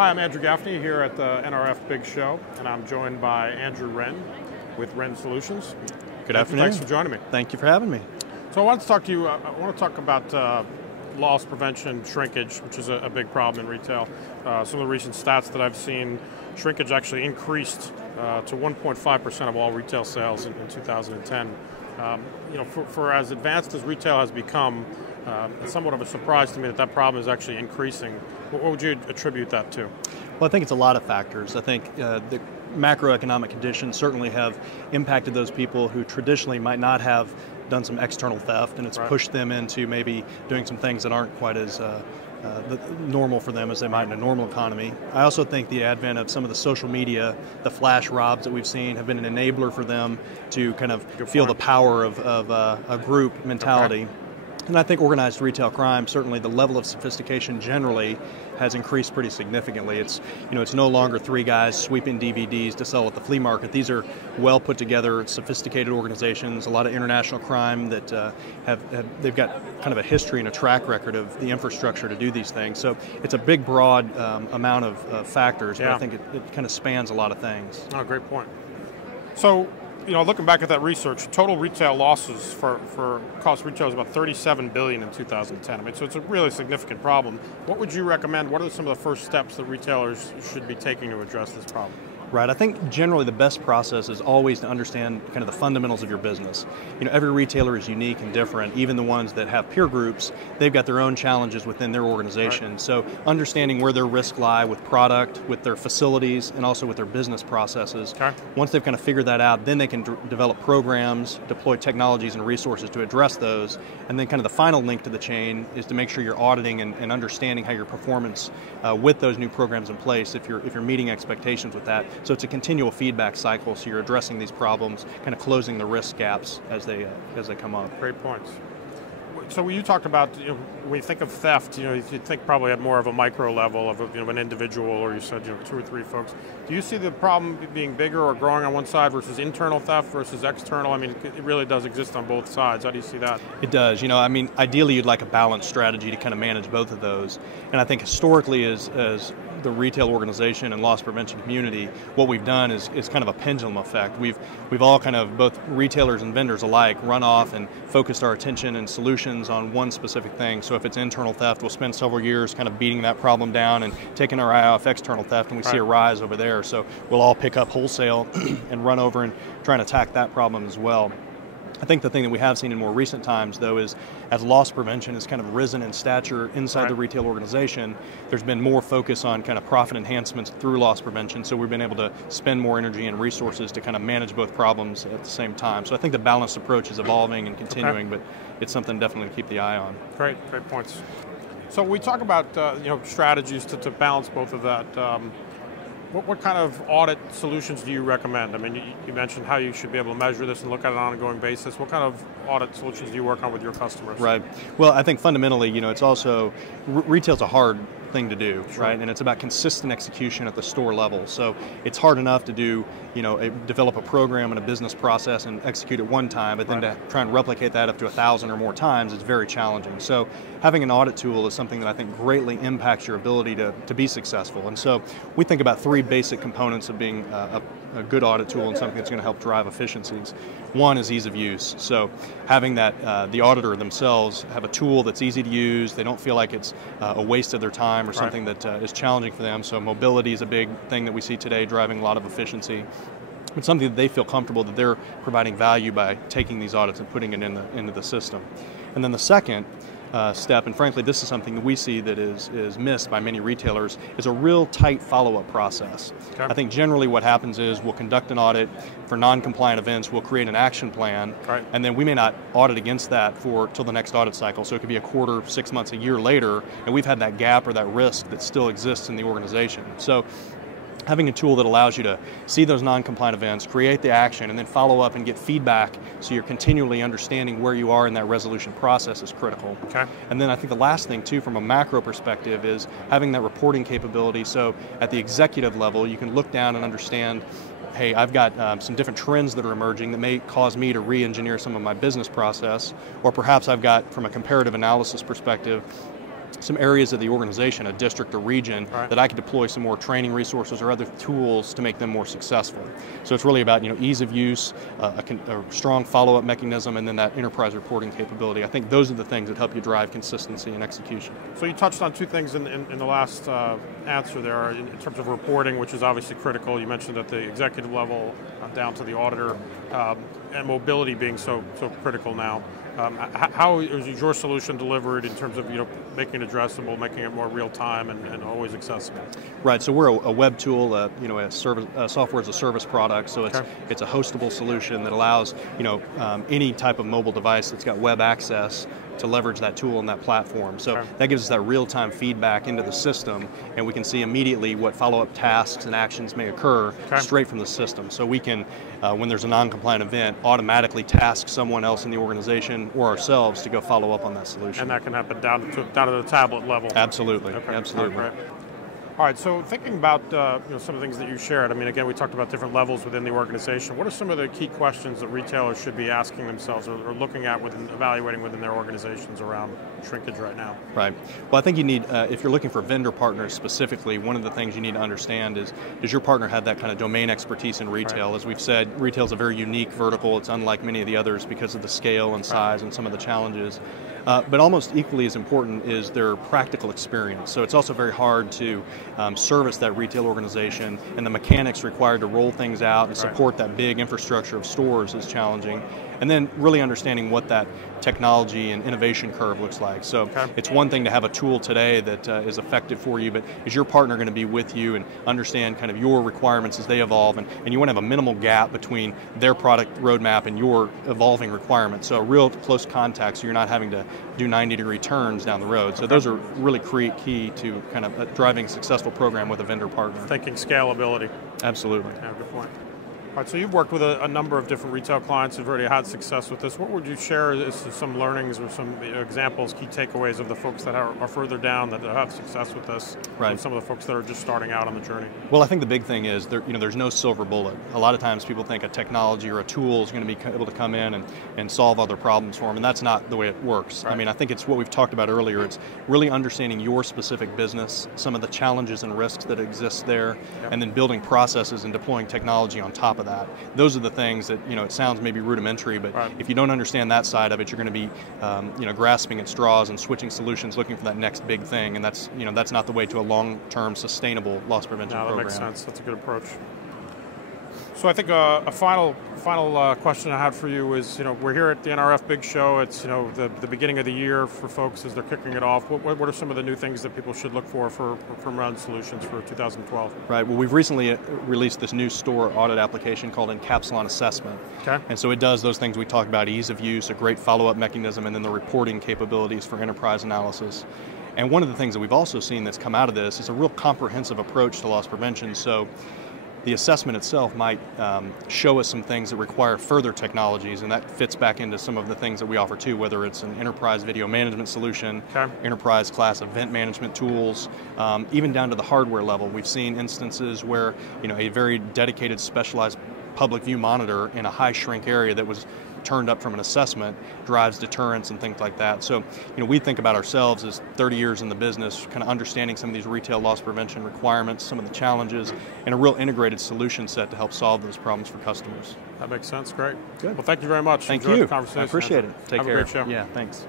Hi, I'm Andrew Gaffney here at the NRF Big Show, and I'm joined by Andrew Wren with Wren Solutions. Good afternoon. Thanks for joining me. Thank you for having me. So I wanted to talk to you, I want to talk about loss prevention, shrinkage, which is a big problem in retail. Some of the recent stats that I've seen, shrinkage actually increased to 1.5% of all retail sales in 2010. For as advanced as retail has become, it's somewhat of a surprise to me that that problem is actually increasing. What would you attribute that to? Well, I think it's a lot of factors. I think the macroeconomic conditions certainly have impacted those people who traditionally might not have done some external theft, and it's pushed them into maybe doing some things that aren't quite as normal for them as they might in a normal economy. I also think the advent of some of the social media, the flash robs that we've seen, have been an enabler for them to kind of feel the power of a group mentality. Okay. And I think organized retail crime, certainly the level of sophistication generally has increased pretty significantly. It's no longer three guys sweeping DVDs to sell at the flea market. These are well put together, sophisticated organizations, a lot of international crime that they've got kind of a history and a track record of the infrastructure to do these things. So it's a big, broad amount of factors, but I think it kind of spans a lot of things. Oh, great point. So, looking back at that research, total retail losses for cost retail is about $37 billion in 2010. I mean, so it's a really significant problem. What would you recommend? What are some of the first steps that retailers should be taking to address this problem? Right. I think generally the best process is always to understand kind of the fundamentals of your business. Every retailer is unique and different. Even the ones that have peer groups, they've got their own challenges within their organization. Right. So understanding where their risks lie with product, with their facilities, and also with their business processes. Okay. Once they've kind of figured that out, then they can develop programs, deploy technologies and resources to address those. And then kind of the final link to the chain is to make sure you're auditing and understanding how your performance with those new programs in place, if you're meeting expectations with that. So it's a continual feedback cycle, so you're addressing these problems, kind of closing the risk gaps as they come up. Great points. So when you talked about, when you think of theft, you think probably at more of a micro level of an individual, or you said 2 or 3 folks. Do you see the problem being bigger or growing on one side versus internal theft versus external? I mean, it really does exist on both sides. How do you see that? It does. Ideally you'd like a balanced strategy to kind of manage both of those. And I think historically as the retail organization and loss prevention community, what we've done is kind of a pendulum effect. We've all kind of, both retailers and vendors alike, run off and focused our attention and solutions on one specific thing. So if it's internal theft, we'll spend several years kind of beating that problem down and taking our eye off external theft, and we see a rise over there. So we'll all pick up wholesale and run over and try and attack that problem as well. I think the thing that we have seen in more recent times, though, is as loss prevention has kind of risen in stature inside the retail organization, there's been more focus on kind of profit enhancements through loss prevention, so we've been able to spend more energy and resources to kind of manage both problems at the same time. So I think the balanced approach is evolving and continuing, but it's something definitely to keep the eye on. Great points. So we talk about strategies to balance both of that. What kind of audit solutions do you recommend? I mean, you mentioned how you should be able to measure this and look at it on an ongoing basis. What kind of audit solutions do you work on with your customers? Right. Well, I think fundamentally, it's also, retail's a hard thing to do, right? And it's about consistent execution at the store level. So it's hard enough to do, develop a program and a business process and execute it one time, but then to try and replicate that up to 1,000 or more times is very challenging. So having an audit tool is something that I think greatly impacts your ability to be successful. And so we think about 3 basic components of being a good audit tool and something that's going to help drive efficiencies. One is ease of use. So having that the auditor themselves have a tool that's easy to use, they don't feel like it's a waste of their time or something that is challenging for them. So mobility is a big thing that we see today, driving a lot of efficiency. It's something that they feel comfortable that they're providing value by taking these audits and putting it into the system. And then the second step, and frankly this is something that we see that is missed by many retailers, is a real tight follow-up process. Okay. I think generally what happens is we'll conduct an audit for non-compliant events, we'll create an action plan, and then we may not audit against that till the next audit cycle. So it could be a quarter, 6 months, a year later, and we've had that gap or that risk that still exists in the organization. So having a tool that allows you to see those non-compliant events, create the action, and then follow up and get feedback so you're continually understanding where you are in that resolution process is critical. Okay. And then I think the last thing too from a macro perspective is having that reporting capability, so at the executive level you can look down and understand, hey, I've got some different trends that are emerging that may cause me to re-engineer some of my business process, or perhaps I've got, from a comparative analysis perspective, some areas of the organization, a district or region, right, that I could deploy some more training resources or other tools to make them more successful. So it's really about ease of use, a strong follow-up mechanism, and then that enterprise reporting capability. I think those are the things that help you drive consistency and execution. So you touched on two things in the last answer there, in terms of reporting, which is obviously critical. You mentioned at the executive level down to the auditor, and mobility being so critical now. How is your solution delivered in terms of making it addressable, making it more real time and always accessible? Right. So we're a web tool, a software as a service product. So it's a hostable solution that allows any type of mobile device that's got web access to leverage that tool and that platform. So that gives us that real-time feedback into the system, and we can see immediately what follow-up tasks and actions may occur straight from the system. So we can, when there's a non-compliant event, automatically task someone else in the organization or ourselves to go follow up on that solution. And that can happen down to the tablet level. Absolutely, absolutely. All right, so thinking about some of the things that you shared, I mean, again, we talked about different levels within the organization. What are some of the key questions that retailers should be asking themselves or looking at evaluating within their organizations around shrinkage right now? Right. Well, I think you need, if you're looking for vendor partners specifically, one of the things you need to understand is, does your partner have that kind of domain expertise in retail? Right. As we've said, retail is a very unique vertical. It's unlike many of the others because of the scale and size and some of the challenges. But almost equally as important is their practical experience. So it's also very hard to service that retail organization, and the mechanics required to roll things out and support that big infrastructure of stores is challenging. And then really understanding what that technology and innovation curve looks like. So it's one thing to have a tool today that is effective for you, but is your partner going to be with you and understand kind of your requirements as they evolve, and you want to have a minimal gap between their product roadmap and your evolving requirements. So a real close contact, so you're not having to do 90-degree turns down the road. So those are really key to kind of driving a successful program with a vendor partner. Thinking scalability. Absolutely. Yeah, good point. All right, so you've worked with a number of different retail clients who've already had success with this. What would you share as some learnings or some examples, key takeaways of the folks that are further down that have success with this, and some of the folks that are just starting out on the journey? Well, I think the big thing is there's no silver bullet. A lot of times people think a technology or a tool is going to be able to come in and solve other problems for them, and that's not the way it works. I mean, I think it's what we've talked about earlier. It's really understanding your specific business, some of the challenges and risks that exist there, and then building processes and deploying technology on top of that. Those are the things that, it sounds maybe rudimentary, but if you don't understand that side of it, you're going to be, grasping at straws and switching solutions, looking for that next big thing, and that's not the way to a long-term sustainable loss prevention program. That makes sense. That's a good approach. So I think a final question I had for you is, we're here at the NRF Big Show. It's the beginning of the year for folks as they're kicking it off. What are some of the new things that people should look for from Wren Solutions for 2012? Right. Well, we've recently released this new store audit application called Encapsulon Assessment. And so it does those things we talked about: ease of use, a great follow-up mechanism, and then the reporting capabilities for enterprise analysis. And one of the things that we've also seen that's come out of this is a real comprehensive approach to loss prevention. So the assessment itself might show us some things that require further technologies, and that fits back into some of the things that we offer too, whether it's an enterprise video management solution, enterprise class event management tools, even down to the hardware level. We've seen instances where a very dedicated specialized public view monitor in a high shrink area that was turned up from an assessment drives deterrence and things like that. So, we think about ourselves as 30 years in the business, kind of understanding some of these retail loss prevention requirements, some of the challenges, and a real integrated solution set to help solve those problems for customers. That makes sense. Great. Good. Well, thank you very much. Thank Enjoyed you. the conversation. I appreciate it. Take care. Have a great show. Yeah, thanks.